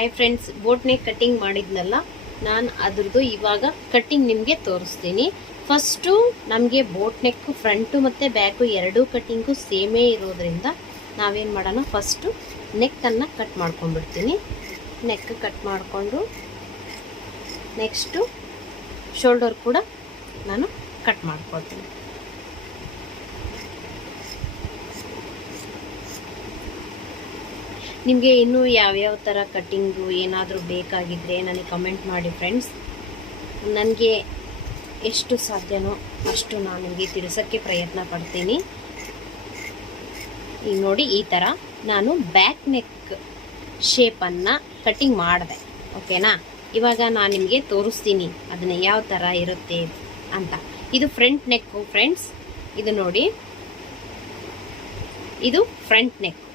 Hi friends, boat neck cutting ಮಾಡಿದ್ನಲ್ಲ ನಾನು ಅದ್ರದ್ದು ಇವಾಗ ಕಟ್ಟಿಂಗ್ ನಿಮಗೆ ತೋರಿಸ್ತೀನಿ. ಫಸ್ಟು ನಮಗೆ ಬೋಟ್ ನೆಕ್ ಫ್ರಂಟು ಮತ್ತು ಬ್ಯಾಕು ಎರಡೂ ಕಟ್ಟಿಂಗು ಸೇಮೇ ಇರೋದ್ರಿಂದ ನಾವೇನು ಮಾಡೋಣ, ಫಸ್ಟು ನೆಕ್ಕನ್ನು ಕಟ್ ಮಾಡ್ಕೊಂಡ್ಬಿಡ್ತೀನಿ. ನೆಕ್ ಕಟ್ ಮಾಡಿಕೊಂಡು ನೆಕ್ಸ್ಟು ಶೋಲ್ಡರ್ ಕೂಡ ನಾನು ಕಟ್ ಮಾಡ್ಕೊಳ್ತೀನಿ. ನಿಮಗೆ ಇನ್ನೂ ಯಾವ್ಯಾವ ಥರ ಕಟ್ಟಿಂಗು ಏನಾದರೂ ಬೇಕಾಗಿದ್ದರೆ ನನಗೆ ಕಮೆಂಟ್ ಮಾಡಿ ಫ್ರೆಂಡ್ಸ್. ನನಗೆ ಎಷ್ಟು ಸಾಧ್ಯನೋ ಅಷ್ಟು ನಾನು ನಿಮಗೆ ತಿಳಿಸೋಕ್ಕೆ ಪ್ರಯತ್ನ ಪಡ್ತೀನಿ. ಈಗ ನೋಡಿ, ಈ ಥರ ನಾನು ಬ್ಯಾಕ್ ನೆಕ್ ಶೇಪನ್ನು ಕಟ್ಟಿಂಗ್ ಮಾಡಿದೆ. ಓಕೆನಾ? ಇವಾಗ ನಾನು ನಿಮಗೆ ತೋರಿಸ್ತೀನಿ ಅದನ್ನು ಯಾವ ಥರ ಇರುತ್ತೆ ಅಂತ. ಇದು ಫ್ರಂಟ್ ನೆಕ್ಕು ಫ್ರೆಂಡ್ಸ್. ಇದು ನೋಡಿ, ಇದು ಫ್ರಂಟ್ ನೆಕ್.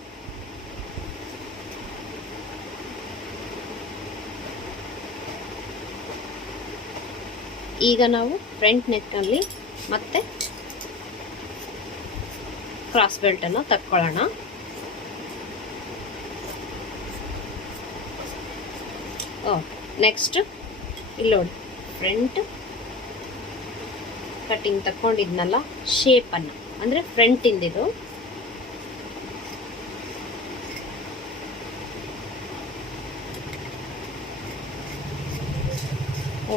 ಈಗ ನಾವು ಫ್ರಂಟ್ ನೆಕ್ನಲ್ಲಿ ಮತ್ತೆ ಕ್ರಾಸ್ ಬೆಲ್ಟನ್ನು ತಕ್ಕೊಳ್ಳೋಣ. ನೆಕ್ಸ್ಟ್ ಇಲ್ಲಿ ನೋಡಿ, ಫ್ರಂಟ್ ಕಟ್ಟಿಂಗ್ ತಕ್ಕೊಂಡಿದ್ನಲ್ಲ ಶೇಪನ್ನು, ಅಂದರೆ ಫ್ರಂಟಿಂದಿದು.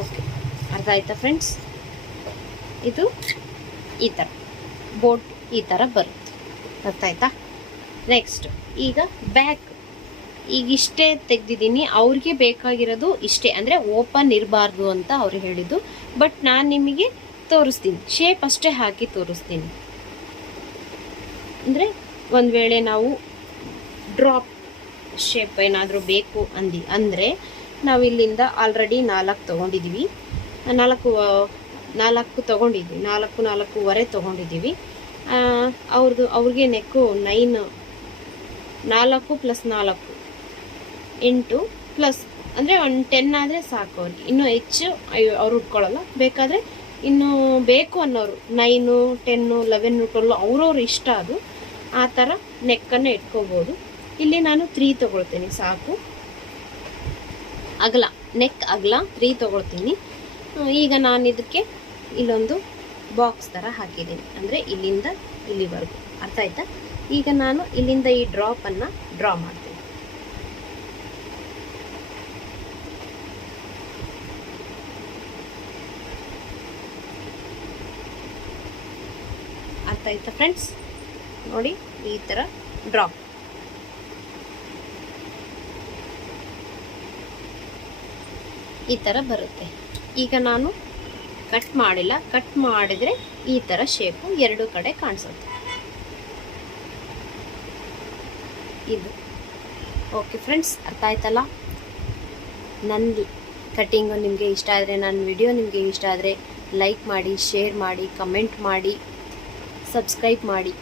ಓಕೆ, ಅರ್ಥ ಆಯ್ತಾ ಫ್ರೆಂಡ್ಸ್? ಇದು ಈ ಥರ ಬೋಟ್ ಈ ಥರ ಬರುತ್ತೆ. ಅರ್ಥ ಆಯ್ತಾ? ನೆಕ್ಸ್ಟ್ ಈಗ ಬ್ಯಾಕ್, ಈಗ ಇಷ್ಟೇ ತೆಗೆದಿದ್ದೀನಿ. ಅವ್ರಿಗೆ ಬೇಕಾಗಿರೋದು ಇಷ್ಟೇ, ಅಂದರೆ ಓಪನ್ ಇರಬಾರ್ದು ಅಂತ ಅವ್ರು ಹೇಳಿದ್ದು. ಬಟ್ ನಾನು ನಿಮಗೆ ತೋರಿಸ್ತೀನಿ, ಶೇಪ್ ಅಷ್ಟೇ ಹಾಕಿ ತೋರಿಸ್ತೀನಿ. ಅಂದರೆ ಒಂದು ವೇಳೆ ನಾವು ಡ್ರಾಪ್ ಶೇಪ್ ಏನಾದರೂ ಬೇಕು ಅಂದರೆ ನಾವು ಇಲ್ಲಿಂದ ಆಲ್ರೆಡಿ 4 ತೊಗೊಂಡಿದ್ದೀವಿ. 4 ತೊಗೊಂಡಿದ್ವಿ, 4.5 ತೊಗೊಂಡಿದ್ದೀವಿ. ಅವ್ರಿಗೆ ನೆಕ್ಕು 9, 4 + 4 8 ಪ್ಲಸ್, ಅಂದರೆ ಒಂದು 10 ಆದರೆ ಸಾಕು ಅವ್ರಿಗೆ. ಇನ್ನೂ ಹೆಚ್ಚು ಅವ್ರು ಉಟ್ಕೊಳ್ಳಲ್ಲ. ಬೇಕಾದರೆ ಇನ್ನೂ ಬೇಕು ಅನ್ನೋರು 9, 10, 11, 12 ಅವ್ರವ್ರ ಇಷ್ಟ. ಅದು ಆ ಥರ ನೆಕ್ಕನ್ನು ಇಟ್ಕೋಬೋದು. ಇಲ್ಲಿ ನಾನು 3 ತೊಗೊಳ್ತೀನಿ ಸಾಕು. ಅಗಲ, ನೆಕ್ ಅಗಲ 3 ತೊಗೊಳ್ತೀನಿ. ಈಗ ನಾನು ಇದಕ್ಕೆ ಇಲ್ಲೊಂದು ಬಾಕ್ಸ್ ಥರ ಹಾಕಿದ್ದೀನಿ, ಅಂದರೆ ಇಲ್ಲಿಂದ ಇಲ್ಲಿವರೆಗೂ. ಅರ್ಥ ಆಯ್ತಾ? ಈಗ ನಾನು ಇಲ್ಲಿಂದ ಈ ಡ್ರಾಪನ್ನು ಡ್ರಾ ಮಾಡ್ತೀನಿ. ಅರ್ಥ ಆಯ್ತಾ ಫ್ರೆಂಡ್ಸ್? ನೋಡಿ, ಈ ಥರ ಡ್ರಾಪ್. ಈ ಥರ ಬರುತ್ತೆ. ಈಗ ನಾನು ಕಟ್ ಮಾಡಿಲ್ಲ. ಕಟ್ ಮಾಡಿದರೆ ಈ ಥರ ಶೇಪು ಎರಡು ಕಡೆ ಕಾಣಿಸುತ್ತೆ. ಇದು ಓಕೆ ಫ್ರೆಂಡ್ಸ್, ಅರ್ಥ ಆಯ್ತಲ್ಲ? ನನ್ನ ಕಟ್ಟಿಂಗು ನಿಮಗೆ ಇಷ್ಟ ಆದರೆ, ನನ್ನ ವಿಡಿಯೋ ನಿಮಗೆ ಇಷ್ಟ ಆದರೆ ಲೈಕ್ ಮಾಡಿ, ಶೇರ್ ಮಾಡಿ, ಕಮೆಂಟ್ ಮಾಡಿ, ಸಬ್ಸ್ಕ್ರೈಬ್ ಮಾಡಿ.